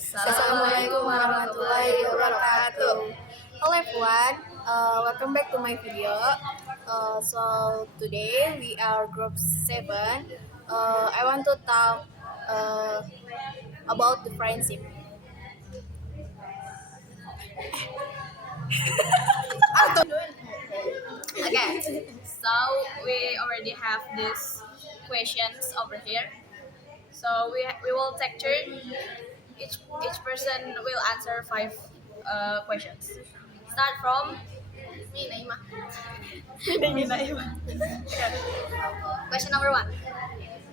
Assalamualaikum warahmatullahi wabarakatuh. Hello everyone, welcome back to my video. So today we are group 7. I want to talk about the friendship. Okay, so we already have these questions over here. So we will take turn. Each person will answer five questions. Start from me, Naima. Okay. Question number one: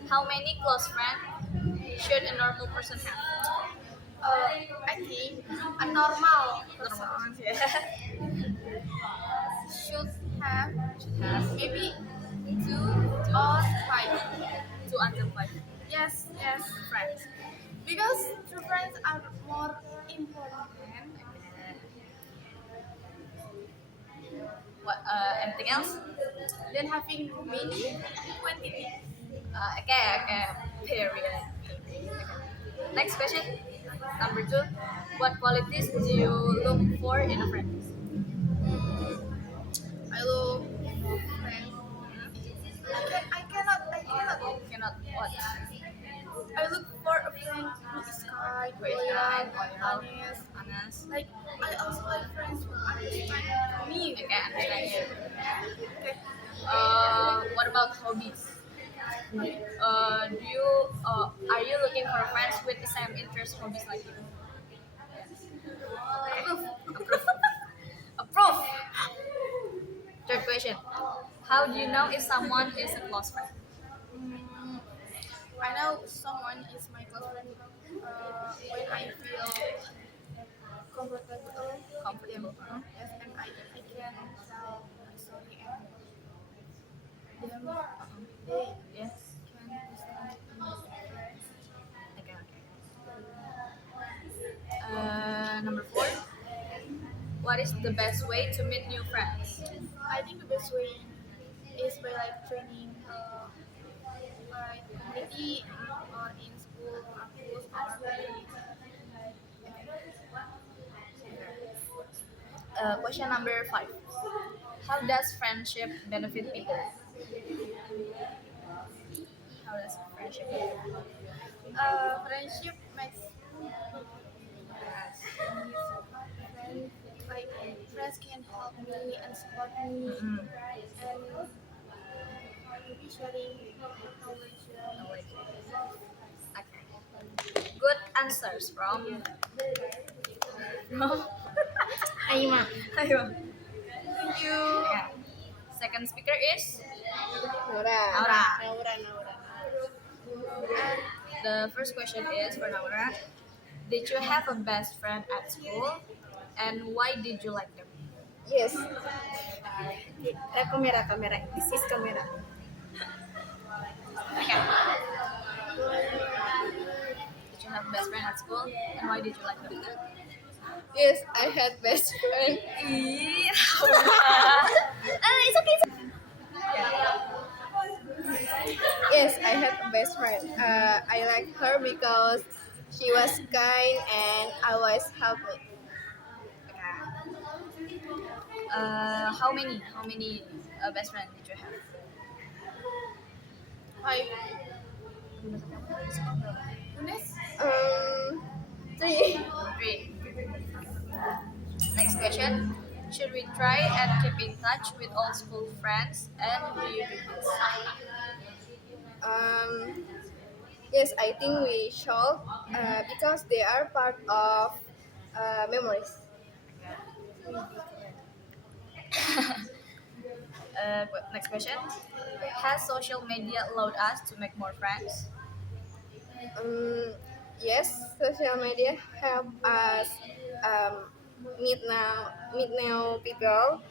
how many close friends should a normal person have? I think a normal Normal. should have Should have maybe 2 or 5. 2 until 5 Yes, friends. Because true friends are more important What? Anything else? than having many quantity. Okay. Period. Next question. Number 2. What qualities do you look for in a friend? I love friends. I cannot. Cannot what? I look for a friend who is kind, Kind, loyal, loyal, honest. honest. Like I also like friends who understand me. Okay, understand you. Okay. What about hobbies? Are you looking for friends with the same interest hobbies like you? Approve. Approve. Third question. How do you know if someone is a close friend? Mm, I know someone is my close friend when I feel comfortable. Comfortable. Yes, and I can tell my story and them they Yes. can listen to me. Okay. Number 4. What is the best way to meet new friends? I think the best way is by joining community or in school, campus, or Question number 5. How does friendship benefit people? How does friendship benefit people? friendship makes friends friends can help me and support me Mm-mm. and maybe sharing knowledge. Okay. Good answers from Aima. Ayo. Thank you. Okay. Second speaker is Naura. Naura. Naura. The first question is for Naura. Did you have a best friend at school, and why did you like them? Yes. Kamera. This is kamera. Okay. Did you have a best friend at school, and why did you like them? Yes, I had best friend. It's okay. Yes, I had a best friend. I like her because she was kind and always helped me. How many best friends did you have? 5. 3. 3. Next question. Should we try and keep in touch with all school friends, and do you do this? Yes, I think we should because they are part of memories. Next question. Has social media allowed us to make more friends? Yes, social media help us meet new people,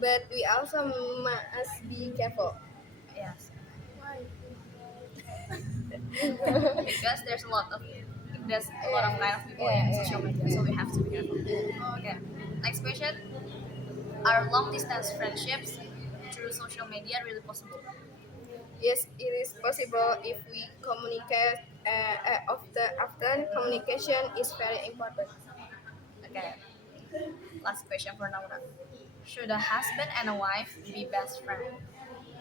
but we also must be careful. Yes. Why? Because there's a lot of kind of people in social media, so we have to be careful. Okay. Next question. Are long distance friendships through social media really possible? Yes, it is possible if we communicate often. Communication is very important. Okay, last question for Naura. Should a husband and a wife be best friends?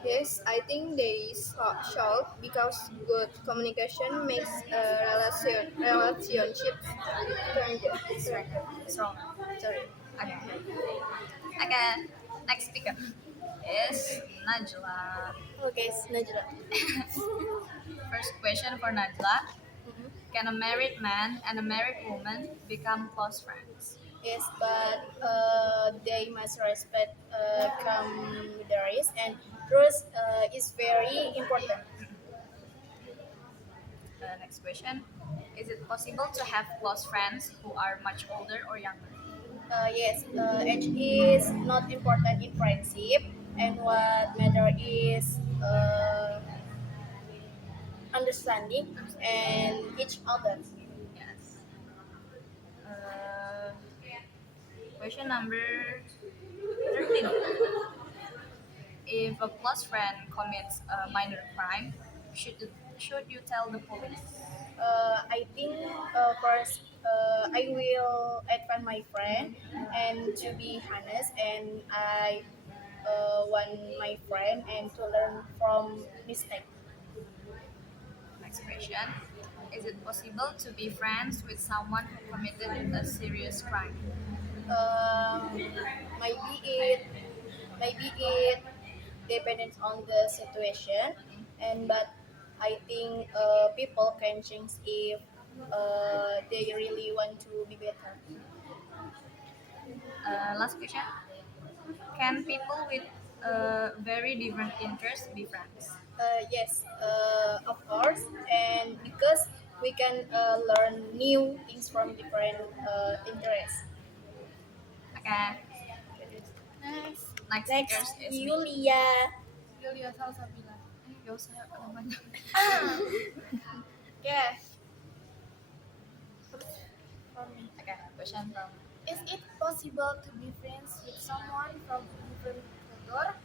Yes, I think they should because good communication makes a relationship stronger. Stronger. Stronger. Sorry. Okay. Okay. Next speaker is Najla. Okay, Najla. First question for Najla. Mhm. Can a married man and a married woman become close friends? Yes, but they must respect boundaries and trust is very important. Next question. Is it possible to have close friends who are much older or younger? Yes, age is not important in friendship, and what matter is understanding and each other. Yes. Uh, Question number 13. If a close friend commits a minor crime, should you tell the police? I think first I will advise my friend and to be honest, and I want my friend and to learn from mistake. Next question. Is it possible to be friends with someone who committed a serious crime? Um, maybe it maybe it depends on the situation, and but I think people can change if they really want to be better. Last question. Can people with very different interests be friends? Yes, of course, and because we can learn new things from different interests. Okay. Next, Next next, speakers is me. Yulia. Yulia Salsabila. Gak usah namanya. Yeah. Okay, question from. Is it possible to be friends with someone from different culture?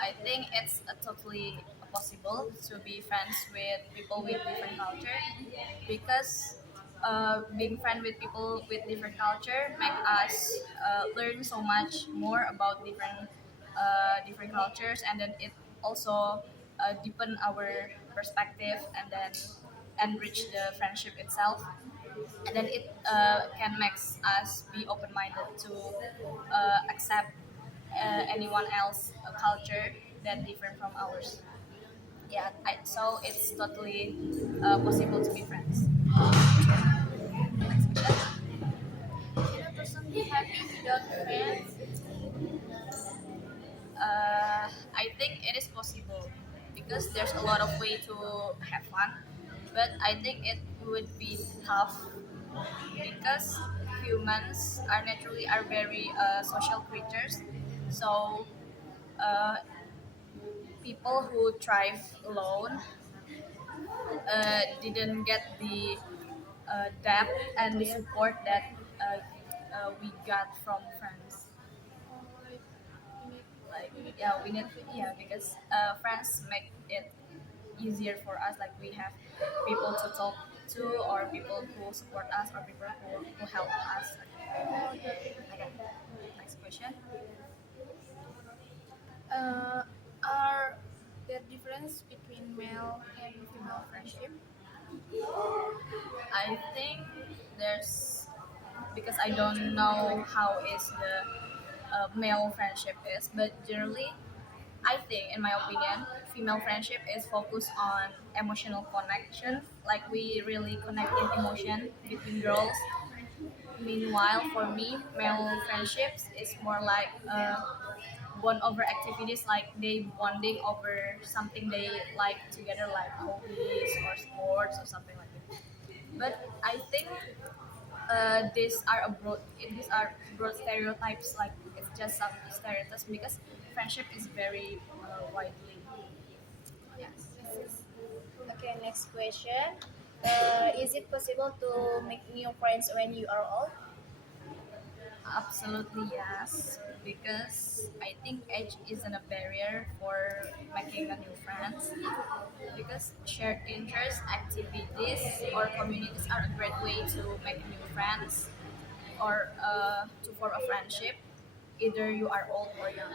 I think it's totally possible to be friends with people with different culture because being friend with people with different culture make us learn so much more about different cultures, and then it also deepen our perspective, and then enrich the friendship itself, and then it can make us be open-minded to accept anyone else culture that different from ours. Yeah, so it's totally possible to be friends. Next question. Can a person be happy without friends? I think it is possible because there's a lot of way to have fun, but I think it would be tough because humans are naturally are very social creatures. So uh, people who thrive alone didn't get the depth and the support that we got from friends. Like yeah, we need yeah because friends make it easier for us. Like we have people to talk to, or people who support us, or people who help us. Okay, next question. Are there difference between male and female friendship? I think there's because I don't know how is the male friendship is, but generally, I think, in my opinion, female friendship is focused on emotional connection. Like we really connect in emotion between girls. Meanwhile, for me, male friendships is more like bond over activities, like they bonding over something they like together, like hobbies or sports or something like that. But I think these are broad stereotypes. Like it's just some stereotypes because friendship is very widely. Yes. Okay, next question. Is it possible to make new friends when you are old? Absolutely yes, because I think age isn't a barrier for making a new friends. Because shared interests, activities, or communities are a great way to make new friends or to form a friendship. Either you are old or young.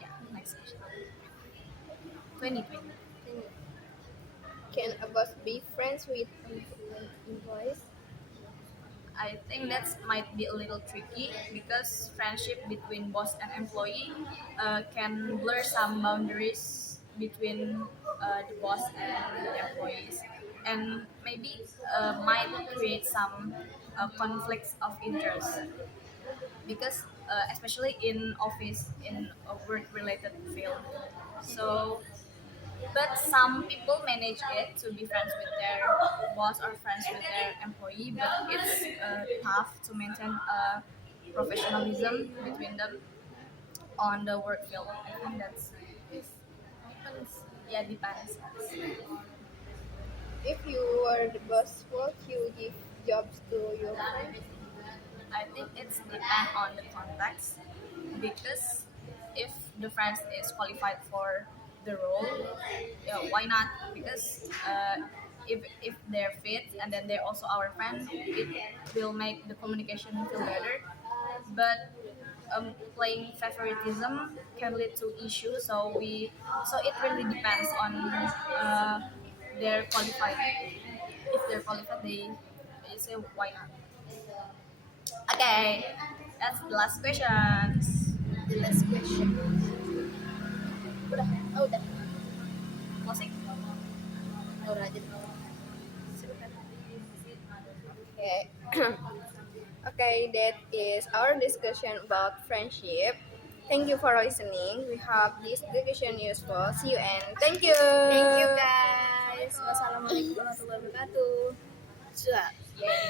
Yeah, next question. 2020. Can a boss be friends with employees? I think that might be a little tricky because friendship between boss and employee can blur some boundaries between the boss and the employees, and maybe might create some conflicts of interest because especially in office in a work related field. So but some people manage it to be friends with their boss or friends with their employee, but it's tough to maintain professionalism between them on the work field. I think that's Depends. yeah depends. If you were the boss, would you give jobs to your friends? I think it's depend on the context because if the friends is qualified for the role, yeah, why not? Because if they're fit and then they're also our friend, it will make the communication feel better. But playing favoritism can lead to issues. So it really depends on their qualified. If they're qualified, they say why not. Okay, that's the last questions. The last question. Udah, oh udah. Closing. Udah aja deh. Silakan. Okay. Okay, that is our discussion about friendship. Thank you for listening. We hope this discussion useful. See you and thank you. Thank you guys. Wassalamualaikum warahmatullahi wabarakatuh. Sudah. Yay.